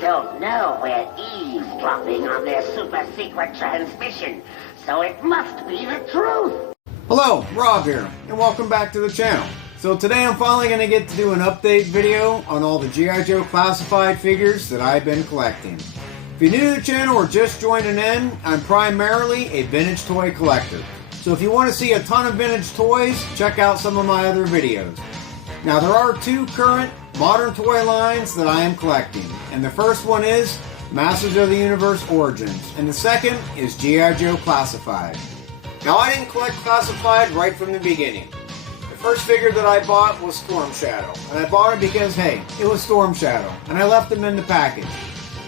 don't know we're eavesdropping on their super secret transmission, so it must be the truth. Hello, Rob here, and welcome back to the channel. So today I'm finally going to get to do an update video on all the G.I. Joe classified figures that I've been collecting. If you're new to the channel or just joining in, I'm primarily a vintage toy collector. So if you want to see a ton of vintage toys, check out some of my other videos. Now there are two current modern toy lines that I am collecting, and the first one is Masters of the Universe Origins, and the second is G.I. Joe Classified. Now I didn't collect Classified right from the beginning. The first figure that I bought was Storm Shadow, and I bought it because, hey, it was Storm Shadow, and I left him in the package.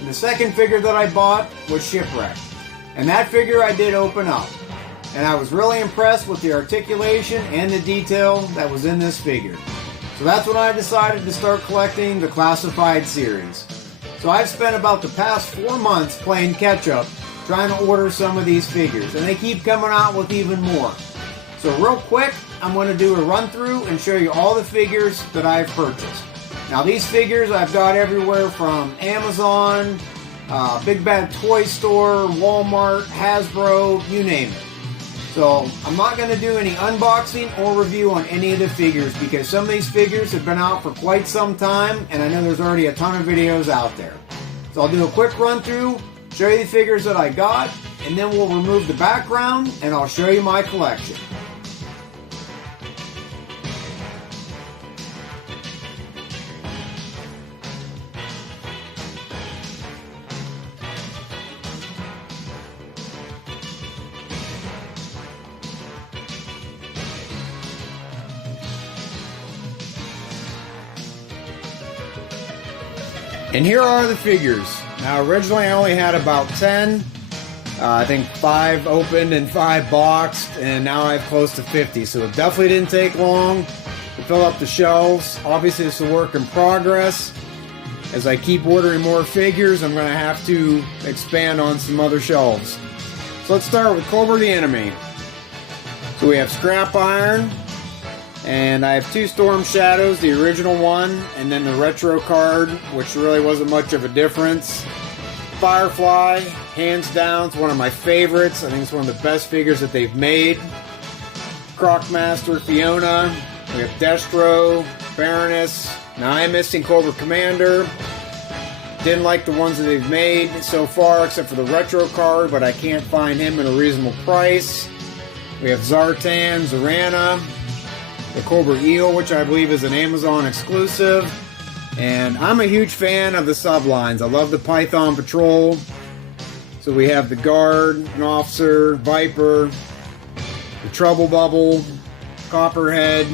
And the second figure that I bought was Shipwreck, and that figure I did open up, and I was really impressed with the articulation and the detail that was in this figure. So that's when I decided to start collecting the Classified series. So I've spent about the past 4 months playing catch-up, trying to order some of these figures, and they keep coming out with even more. So real quick, I'm going to do a run through and show you all the figures that I've purchased. Now these figures I've got everywhere from Amazon, Big Bad Toy Store, Walmart, Hasbro, you name it. So I'm not going to do any unboxing or review on any of the figures because some of these figures have been out for quite some time, and I know there's already a ton of videos out there. So I'll do a quick run through, show you the figures that I got, and then we'll remove the background and I'll show you my collection. And here are the figures. Now originally I only had about 10. I think 5 opened and 5 boxed, and now I have close to 50. So it definitely didn't take long to fill up the shelves. Obviously it's a work in progress. As I keep ordering more figures, I'm going to have to expand on some other shelves. So let's start with Cobra the Enemy. So we have Scrap Iron. And I have 2 Storm Shadows, the original one, and then the retro card, which really wasn't much of a difference. Firefly, hands down, it's one of my favorites. I think it's one of the best figures that they've made. Crocmaster Fiona, we have Destro, Baroness. Now I am missing Cobra Commander. Didn't like the ones that they've made so far, except for the retro card, but I can't find him at a reasonable price. We have Zartan, Zorana, the Cobra Eel, which I believe is an Amazon exclusive. And I'm a huge fan of the sublines. I love the Python Patrol. So we have the Guard, an Officer, Viper, the Trouble Bubble, Copperhead.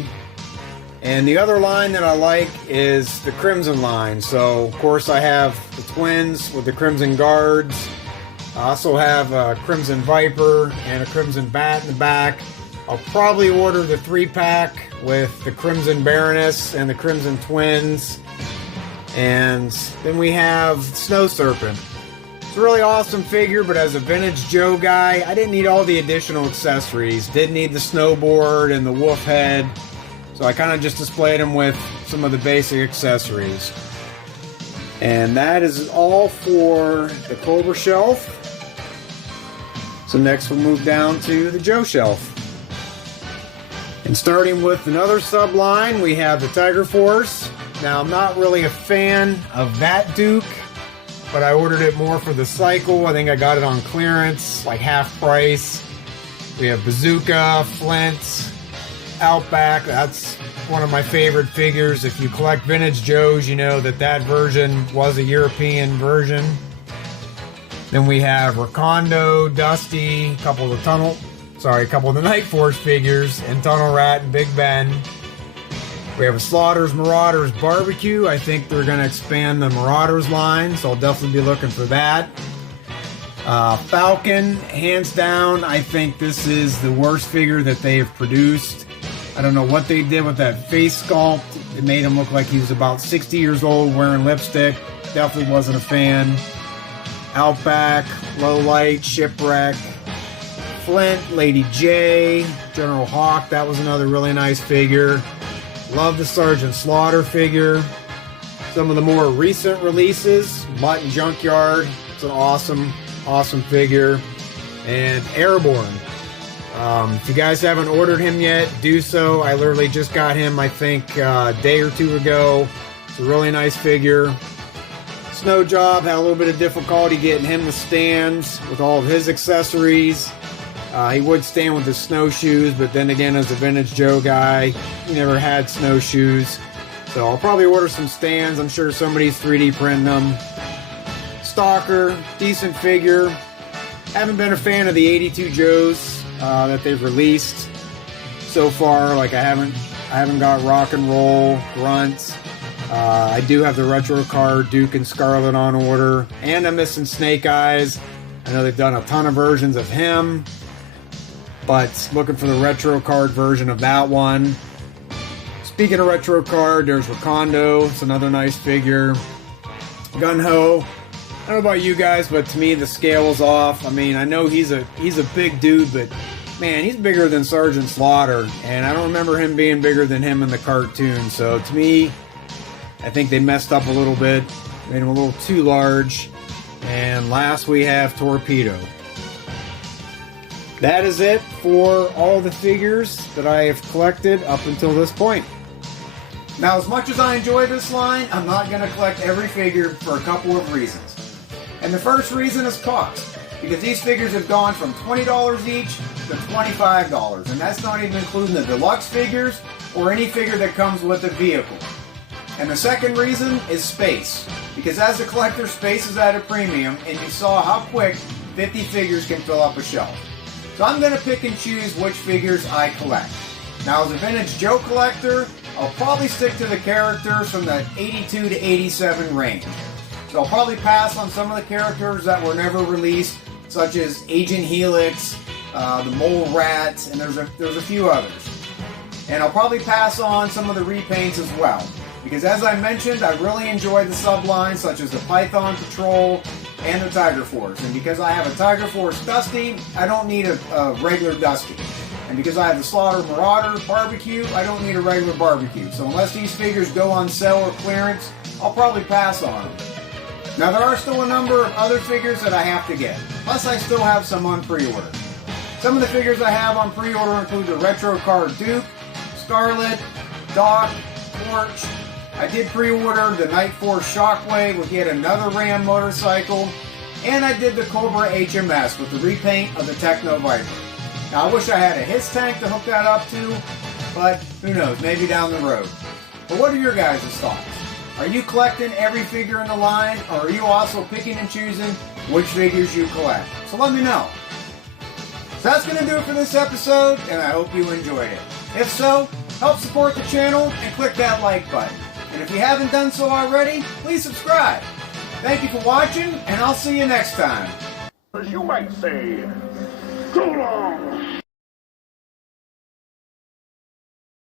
And the other line that I like is the Crimson line. So, of course, I have the twins with the Crimson Guards. I also have a Crimson Viper and a Crimson Bat in the back. I'll probably order the 3-pack with the Crimson Baroness and the Crimson Twins. And then we have Snow Serpent. It's a really awesome figure, but as a vintage Joe guy, I didn't need all the additional accessories. Didn't need the snowboard and the wolf head. So I kind of just displayed them with some of the basic accessories. And that is all for the Cobra shelf. So next we'll move down to the Joe shelf. And starting with another subline, we have the Tiger Force. Now, I'm not really a fan of that Duke, but I ordered it more for the cycle. I think I got it on clearance, like half price. We have Bazooka, Flint, Outback. That's one of my favorite figures. If you collect vintage Joes, you know that that version was a European version. Then we have Rakondo, Dusty, a couple of the Night Force figures, and Tunnel Rat and Big Ben. We have a Slaughter's Marauders Barbecue. I think they're going to expand the Marauders line, so I'll definitely be looking for that. Falcon, hands down, I think this is the worst figure that they have produced. I don't know what they did with that face sculpt. It made him look like he was about 60 years old wearing lipstick. Definitely wasn't a fan. Outback, Low Light, Shipwreck, Flint, Lady J, General Hawk, that was another really nice figure. Love the Sergeant Slaughter figure. some of the more recent releases. Mutt and Junkyard. It's an awesome figure. And Airborne. If you guys haven't ordered him yet, do so. I literally just got him, I think, a day or two ago. It's a really nice figure. Snow Job had a little bit of difficulty getting him to stands with all of his accessories. He would stand with his snowshoes, but then again, as a Vintage Joe guy, he never had snowshoes. So I'll probably order some stands. I'm sure somebody's 3D printing them. Stalker, decent figure. Haven't been a fan of the 82 Joes that they've released so far. Like I haven't got Rock and Roll, Grunt. I do have the retro card Duke and Scarlet on order, and I'm missing Snake Eyes. I know they've done a ton of versions of him, but looking for the retro card version of that one. Speaking of retro card, there's Rakondo. It's another nice figure. Gun-Ho. I don't know about you guys, but to me the scale is off. I mean, I know he's a big dude, but man, he's bigger than Sergeant Slaughter, and I don't remember him being bigger than him in the cartoon. So to me, I think they messed up a little bit, made him a little too large. And last we have Torpedo. That is it for all the figures that I have collected up until this point. Now, as much as I enjoy this line, I'm not going to collect every figure for a couple of reasons. And the first reason is cost, because these figures have gone from $20 each to $25, and that's not even including the deluxe figures or any figure that comes with the vehicle. And the second reason is space, because as a collector, space is at a premium, and you saw how quick 50 figures can fill up a shelf. So I'm going to pick and choose which figures I collect. Now, as a Vintage Joe collector, I'll probably stick to the characters from the 82 to 87 range. So I'll probably pass on some of the characters that were never released, such as Agent Helix, the Mole Rat, and there's a few others. And I'll probably pass on some of the repaints as well, because as I mentioned, I really enjoy the sublines such as the Python Patrol and the Tiger Force. And because I have a Tiger Force Dusty, I don't need a regular Dusty. And because I have the Slaughter Marauder Barbecue, I don't need a regular barbecue. So unless these figures go on sale or clearance, I'll probably pass on them. Now there are still a number of other figures that I have to get. Plus I still have some on pre-order. Some of the figures I have on pre-order include the Retro Card Duke, Scarlet, Doc, Torch. I did pre-order the Night Force Shockwave with yet another Ram motorcycle. And I did the Cobra HMS with the repaint of the Techno Viper. Now I wish I had a HISS tank to hook that up to, but who knows, maybe down the road. But what are your guys' thoughts? Are you collecting every figure in the line, or are you also picking and choosing which figures you collect? So let me know. So that's going to do it for this episode, and I hope you enjoyed it. If so, help support the channel and click that like button. And if you haven't done so already, please subscribe. Thank you for watching, and I'll see you next time. As you might say, so long.